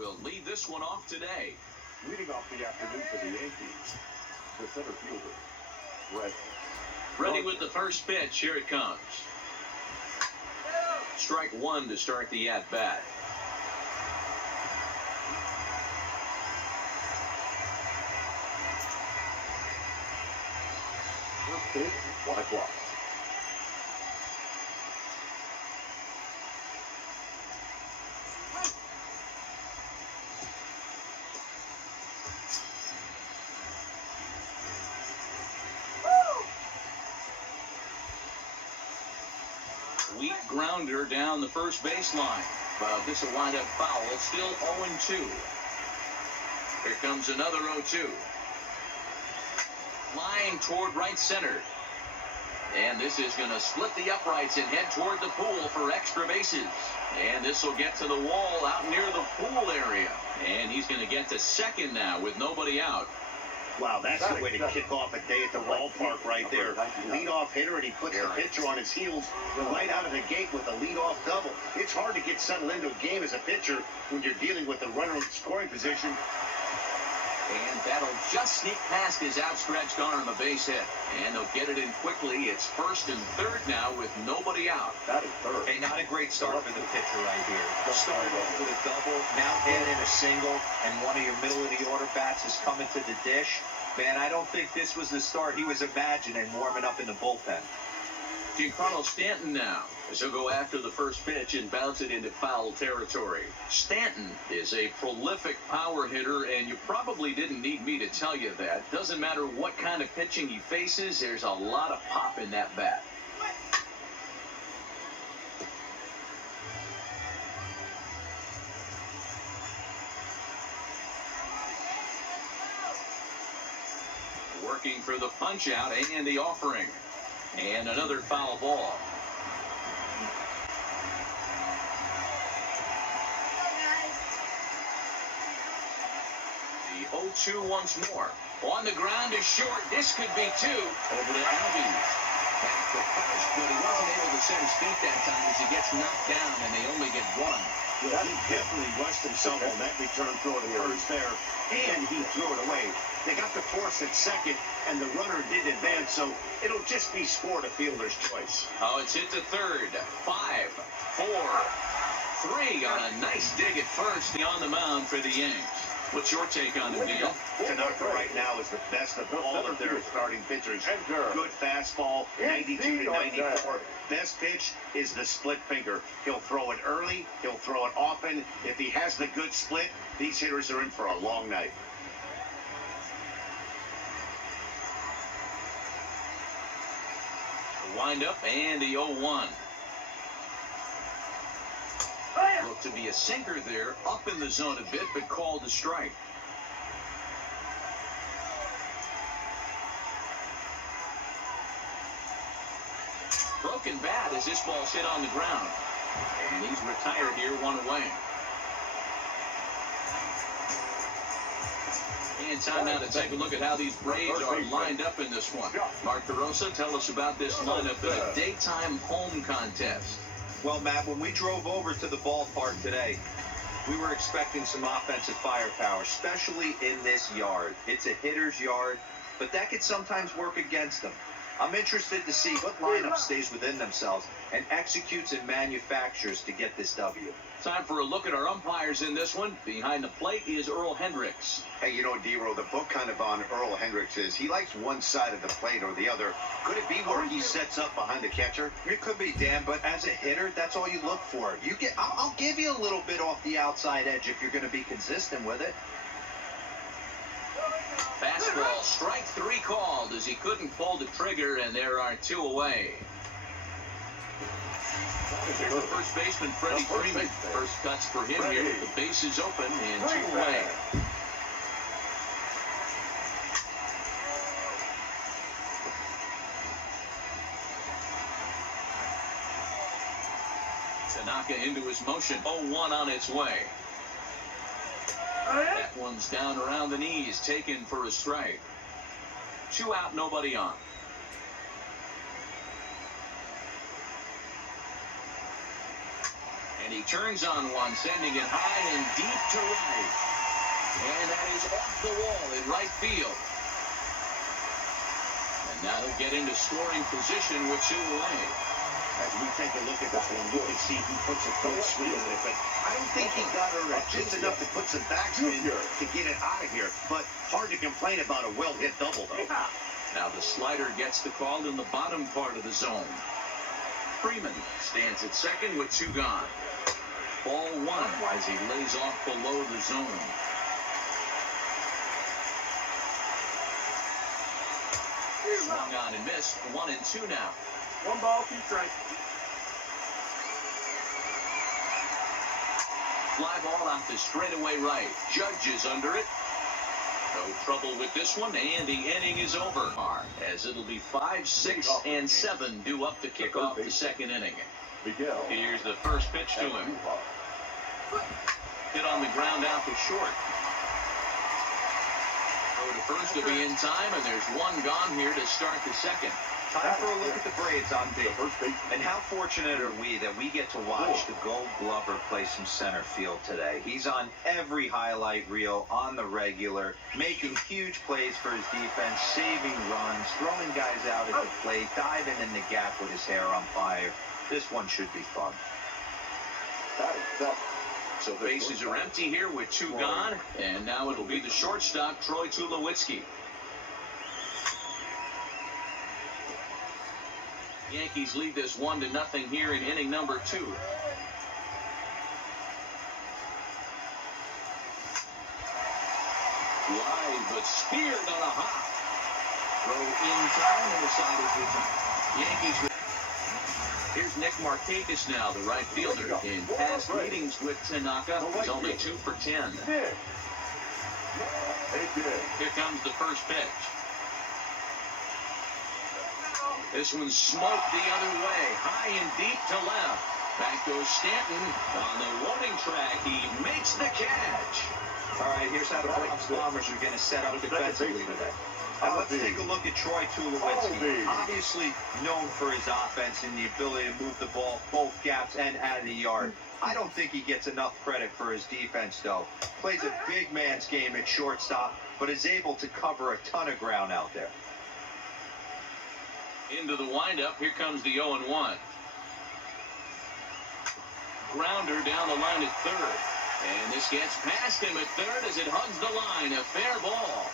will lead this one off today. Leading off the afternoon for the Yankees, the center fielder, Brett. Ready with the first pitch. Here it comes. Strike one to start the at-bat. First pitch, 1 o'clock. Weak grounder down the first baseline. But this will wind up foul. Still 0-2. Here comes another 0-2. Flying toward right center. And this is going to split the uprights and head toward the pool for extra bases. And this will get to the wall out near the pool area. And he's going to get to second now with nobody out. Wow, that's the way to kick off a day at the ballpark right there. Leadoff hitter, and he puts the pitcher on his heels right out of the gate with a leadoff double. It's hard to get settled into a game as a pitcher when you're dealing with a runner in scoring position. And that'll just sneak past his outstretched arm, a base hit. And they'll get it in quickly. It's first and third now with nobody out. That is third. Hey, not a great start for the pitcher right here. Started off with a double, now hit in a single, and one of your middle-of-the-order bats is coming to the dish. Man, I don't think this was the start he was imagining warming up in the bullpen. Giancarlo Stanton now, as he'll go after the first pitch and bounce it into foul territory. Stanton is a prolific power hitter, and you probably didn't need me to tell you that. Doesn't matter what kind of pitching he faces, there's a lot of pop in that bat. Working for the punch-out and the offering. And another foul ball. The 0-2 once more. On the ground is short. This could be two. Over to Albies. Back to first, but he wasn't able to set his feet that time as he gets knocked down, and they only get one. Yeah, he definitely rushed himself on that return throw to first there, and he threw it away. They got the force at second, and the runner didn't advance, so it'll just be scored a fielder's choice. Oh, it's hit to third. 5, 4, 3 on a nice dig at first on the mound for the Yanks. What's your take on the deal? Tanaka right now is the best of all of their starting pitchers. Good fastball, 92 to 94. Best pitch is the split finger. He'll throw it early. He'll throw it often. If he has the good split, these hitters are in for a long night. Wind up and the 0-1. Looked to be a sinker there, up in the zone a bit, but called a strike. Broken bat as this ball's hit on the ground. And he's retired here, one away. And time now to take a look at how these Braves are lined up in this one. Mark DeRosa, tell us about this lineup in a daytime home contest. Well, Matt, when we drove over to the ballpark today, we were expecting some offensive firepower, especially in this yard. It's a hitter's yard, but that could sometimes work against them. I'm interested to see what lineup stays within themselves and executes and manufactures to get this W. Time for a look at our umpires in this one. Behind the plate is Earl Hendricks. Hey, you know, D-Row, the book kind of on Earl Hendricks is he likes one side of the plate or the other. Could it be where he sets up behind the catcher? It could be, Dan, but as a hitter, that's all you look for. I'll give you a little bit off the outside edge if you're going to be consistent with it. Fastball, strike 3 called as he couldn't pull the trigger, and there are 2 away. Here's the first baseman, Freddie Freeman. First cuts for him here with the bases open and 2 away. Tanaka into his motion. 0-1 on its way. That one's down around the knees, taken for a strike. 2 out, nobody on. And he turns on one, sending it high and deep to right. And that is off the wall in right field. And now he'll get into scoring position with 2 away. As we take a look at this one, you can see he puts a good swing on it, but I don't think he got her just enough to put some backspin to get it out of here. But hard to complain about a well-hit double, though. Now the slider gets the call in the bottom part of the zone. Freeman stands at second with 2 gone. Ball 1 as he lays off below the zone. Swung on and missed. 1-2 now. 1 ball, 2 strikes. Fly ball out to straightaway right. Judge is under it. No trouble with this one, and the inning is over. As it'll be 5, 6, and 7 due up to kick off the second inning. Miguel. Here's the first pitch to him. Hit on the ground out to short. Throw to first to be in time, and there's 1 gone here to start the second. Time for a look at the Braves on D. And how fortunate are we that we get to watch the Gold Glover play some center field today. He's on every highlight reel, on the regular, making huge plays for his defense, saving runs, throwing guys out at the plate, diving in the gap with his hair on fire. This one should be fun. So bases are empty here with 2 gone, and now it'll be the shortstop, Troy Tulowitzki. Yankees lead this 1-0 here in inning number 2. Wide, but speared on a hop. Throw in time, and the side is returned. Yankees. Here's Nick Markakis now, the right fielder. In past meetings with Tanaka, he's only 2 for 10. Here comes the first pitch. This one's smoked the other way, high and deep to left. Back goes Stanton on the warning track. He makes the catch. All right, here's how the Bronx Bombers are going to set up defensively today. Let's take a look at Troy Tulowitzki. Obviously known for his offense and the ability to move the ball both gaps and out of the yard. I don't think he gets enough credit for his defense, though. Plays a big man's game at shortstop, but is able to cover a ton of ground out there. Into the windup, here comes the 0-1. Grounder down the line at third. And this gets past him at third as it hugs the line. A fair ball.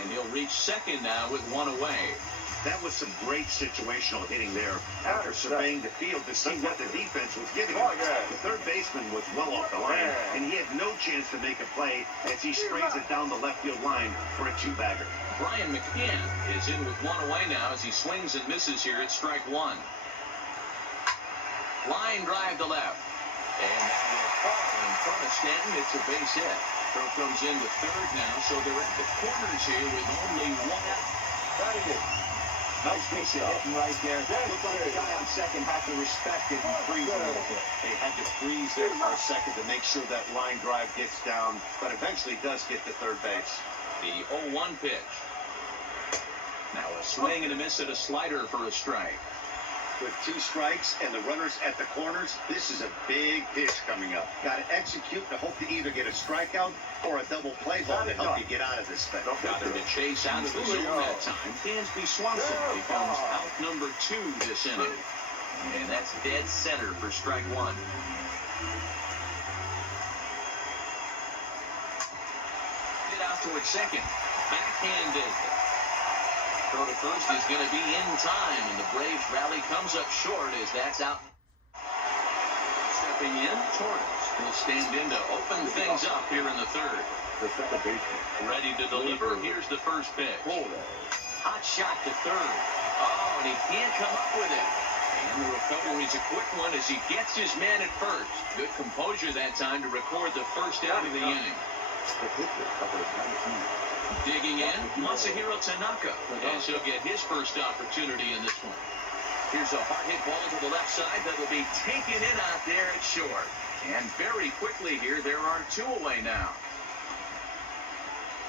And he'll reach second now with 1 away. That was some great situational hitting there after surveying the field to see what the defense was giving him. The third baseman was well off the line, and he had no chance to make a play as he sprays it down the left field line for a 2-bagger. Brian McCann is in with 1 away now as he swings and misses here at strike 1. Line drive to left. And that will fall in front of Stanton. It's a base hit. Throw comes in the third now, so they're at the corners here with only 1 out. Nice piece of hitting right there. Looked like the guy on second had to respect it and freeze a little bit. They had to freeze there for a second to make sure that line drive gets down, but eventually does get to third base. The 0-1 pitch. Now a swing and a miss at a slider for a strike. With 2 strikes and the runners at the corners, this is a big pitch coming up. Got to execute and hope to either get a strikeout or a double play ball to help you get out of this thing. Got him to chase out of the zone that time. Dansby Swanson becomes out number 2 this inning. And that's dead center for strike 1. Get out towards second. Backhanded. Throw to first is going to be in time, and the Braves rally comes up short as that's out. Stepping in, Torres will stand in to open things up here in the third. The second baseman. Ready to deliver. Here's the first pitch. Hot shot to third. Oh, and he can't come up with it. And the recovery is a quick one as he gets his man at first. Good composure that time to record the first out of the inning. The pitcher covered 19. Digging in, Masahiro Tanaka, as he'll get his first opportunity in this one. Here's a hard hit ball to the left side that will be taken in out there at short. And very quickly here, there are 2 away now.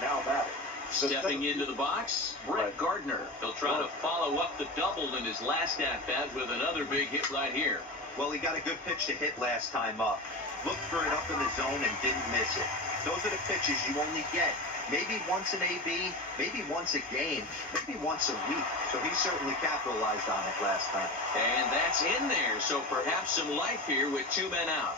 Now batting. Stepping into the box, Brett Gardner. He'll try to follow up the double in his last at-bat with another big hit right here. Well, he got a good pitch to hit last time up. Looked for it up in the zone and didn't miss it. Those are the pitches you only get maybe once an AB, maybe once a game, maybe once a week. So he certainly capitalized on it last time. And that's in there, so perhaps some life here with 2 men out.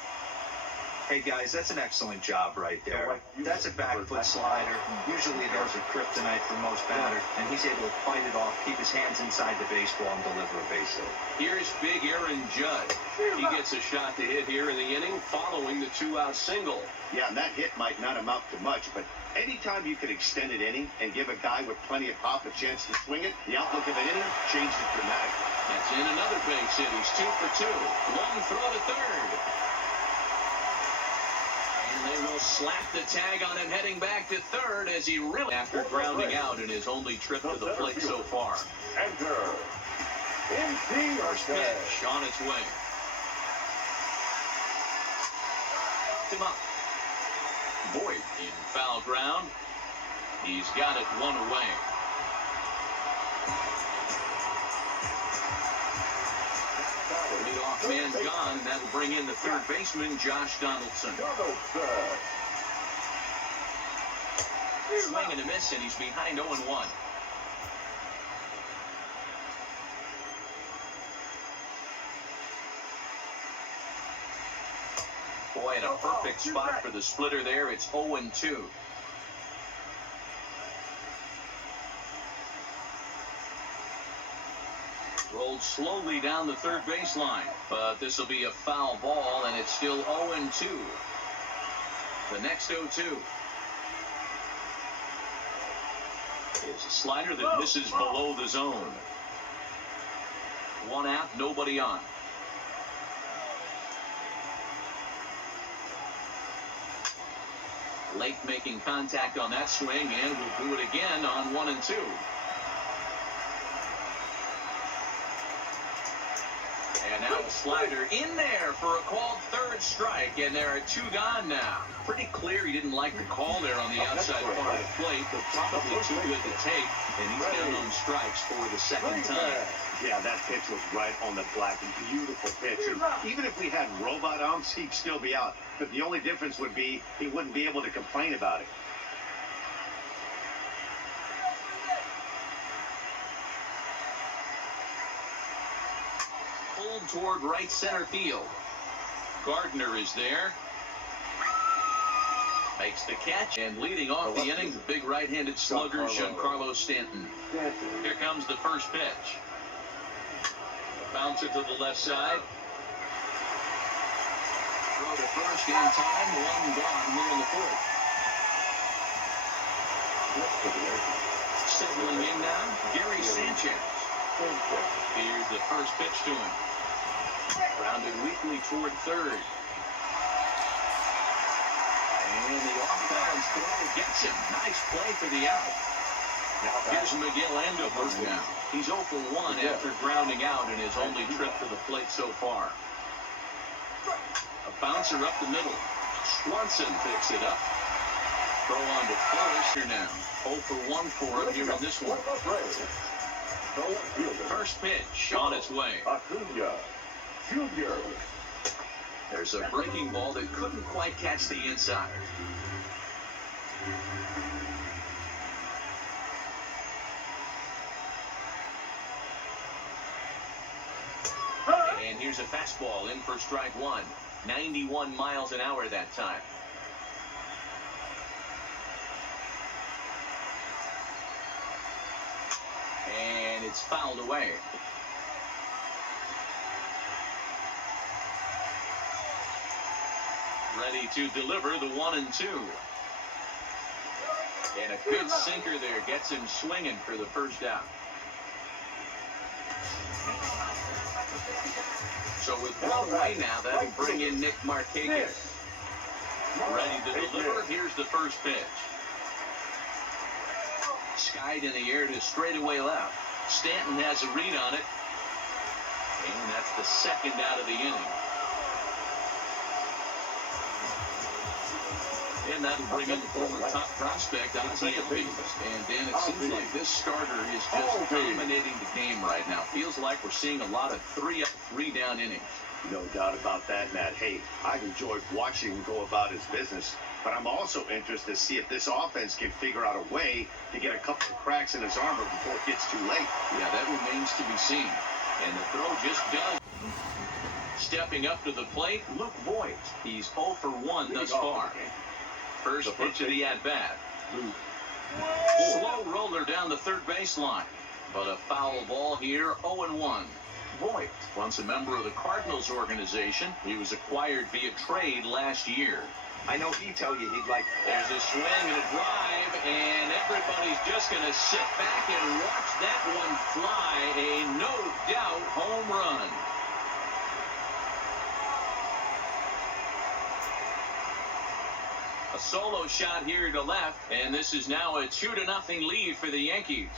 Hey guys, that's an excellent job right there. That's a back foot slider. Usually those are kryptonite for most batters, and he's able to fight it off, keep his hands inside the baseball, and deliver a base hit. Here's big Aaron Judge. He gets a shot to hit here in the inning following the 2-out single. Yeah, and that hit might not amount to much, but anytime you can extend an inning and give a guy with plenty of pop a chance to swing it, the outlook of an inning changes dramatically. That's in another base hit. He's 2 for 2. Long throw to third. And they will slap the tag on him heading back to third as he really, after grounding out in his only trip to the plate so far. First pitch on its way. Him up. Boyd in foul ground. He's got it 1 away. Leadoff man's gone, and that'll bring in the third baseman, Josh Donaldson. Swing and a miss, and he's behind 0-1. Boy, in a perfect spot for the splitter there. It's 0-2. Rolled slowly down the third baseline, but this will be a foul ball, and it's still 0-2. The next 0-2 is a slider that misses below the zone. 1 out, nobody on. Lake making contact on that swing, and will do it again on 1 and 2. And now a slider in there for a called third strike, and there are 2 gone now. Pretty clear he didn't like the call there on the outside part of the plate, but probably too good to take, and he's down on strikes for the second time. Yeah, that pitch was right on the black. Beautiful pitch. And even if we had robot umps, he'd still be out. But the only difference would be he wouldn't be able to complain about it. Pulled toward right center field. Gardner is there. Makes the catch, and leading off the inning, the big right-handed slugger, Giancarlo Stanton. Here comes the first pitch. Bounce it to the left side. Throw to first in time. 1 gone here in the 4th. Settling in now, Gary Sanchez. Here's the first pitch to him. Grounded weakly toward third. And the off-balance throw gets him. Nice play for the out. Here's Miguel Andujar now. He's 0 for 1 after grounding out in his only trip to the plate so far. A bouncer up the middle. Swanson picks it up. Throw on to Forrester now. 0 for 1 for him here in this one. First pitch on its way. There's a breaking ball that couldn't quite catch the inside. And here's a fastball in for strike 1. 91 miles an hour that time. And it's fouled away. Ready to deliver the 1 and 2. And a good sinker there gets him swinging for the first out. So with 1 away now, that'll bring in Nick Markakis. Ready to deliver. Here's the first pitch. Skied in the air to straightaway left. Stanton has a read on it. And that's the second out of the inning. And that'll bring in the former top prospect, Ozzie Albies. And Dan, it seems like this starter is just dominating the game right now. Feels like we're seeing a lot of 3-up, 3-down innings. No doubt about that, Matt. Hey, I've enjoyed watching him go about his business, but I'm also interested to see if this offense can figure out a way to get a couple of cracks in his armor before it gets too late. Yeah, that remains to be seen. And the throw just does. Stepping up to the plate, Luke Voigt. He's 0 for 1 thus far. First pitch of the at-bat. Slow roller down the third baseline. But a foul ball here, 0-1. Voigt, once a member of the Cardinals organization, he was acquired via trade last year. I know he'd tell you he'd like. There's a swing and a drive, and everybody's just going to sit back and watch that one fly. A no-doubt home run. A solo shot here to left, and this is now a 2-0 lead for the Yankees.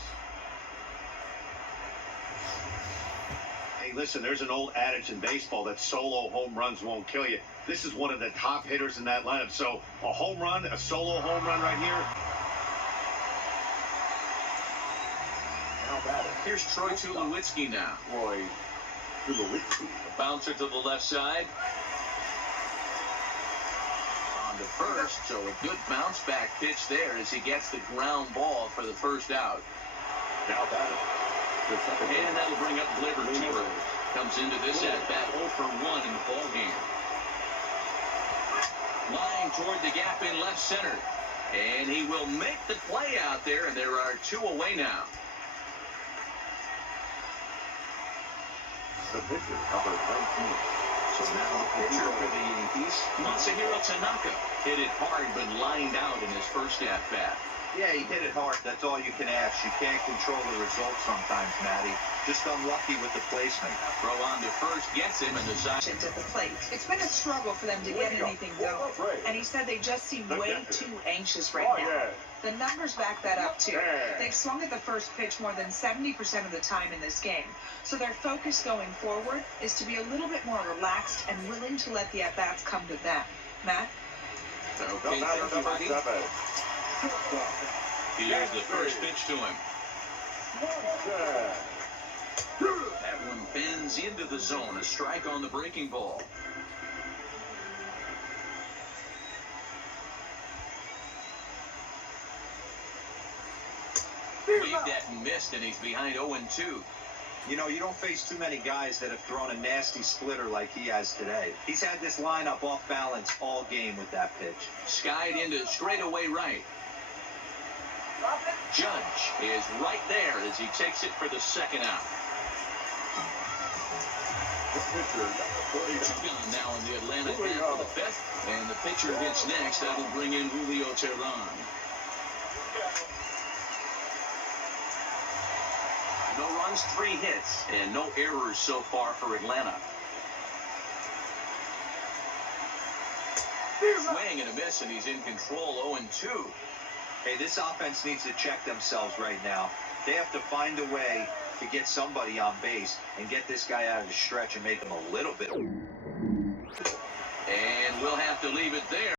Hey, listen, there's an old adage in baseball that solo home runs won't kill you. This is one of the top hitters in that lineup. So a home run, a solo home run right here. How about it? Here's Troy Tulowitzki now. Troy Tulowitzki. A bouncer to the left side. On to first, so a good bounce back pitch there as he gets the ground ball for the first out. Now batting. And that'll bring up Gleyber Torres. Comes into this at-bat 0 for 1 in the ballgame. Line toward the gap in left center. And he will make the play out there, and there are 2 away now. The pitcher, number 19. So now the pitcher for the Yankees, Masahiro Tanaka. Hit it hard, but lined out in his first at-bat. Yeah, he hit it hard. That's all you can ask. You can't control the results sometimes, Matty. Just unlucky with the placement. Throw on to first, gets him in the side. At the plate. It's been a struggle for them to get anything going. And he said they just seem way too anxious right now. The numbers back that up too. They've swung at the first pitch more than 70% of the time in this game. So their focus going forward is to be a little bit more relaxed and willing to let the at-bats come to them. Matt? Okay, thank you, buddy. Here's the first pitch to him. That one bends into the zone. A strike on the breaking ball. Waved that and missed, and he's behind 0-2. You know, you don't face too many guys that have thrown a nasty splitter like he has today. He's had this lineup off balance all game with that pitch. Skied into straightaway right. Judge is right there as he takes it for the second out. The pitcher, number 2 gone now in the Atlanta half of the 5th, and the pitcher hits next. That'll bring in Julio Teheran. No runs, 3 hits, and no errors so far for Atlanta. Swing and a miss, and he's in control, 0-2. Hey, this offense needs to check themselves right now. They have to find a way to get somebody on base and get this guy out of the stretch and make him a little bit. And we'll have to leave it there.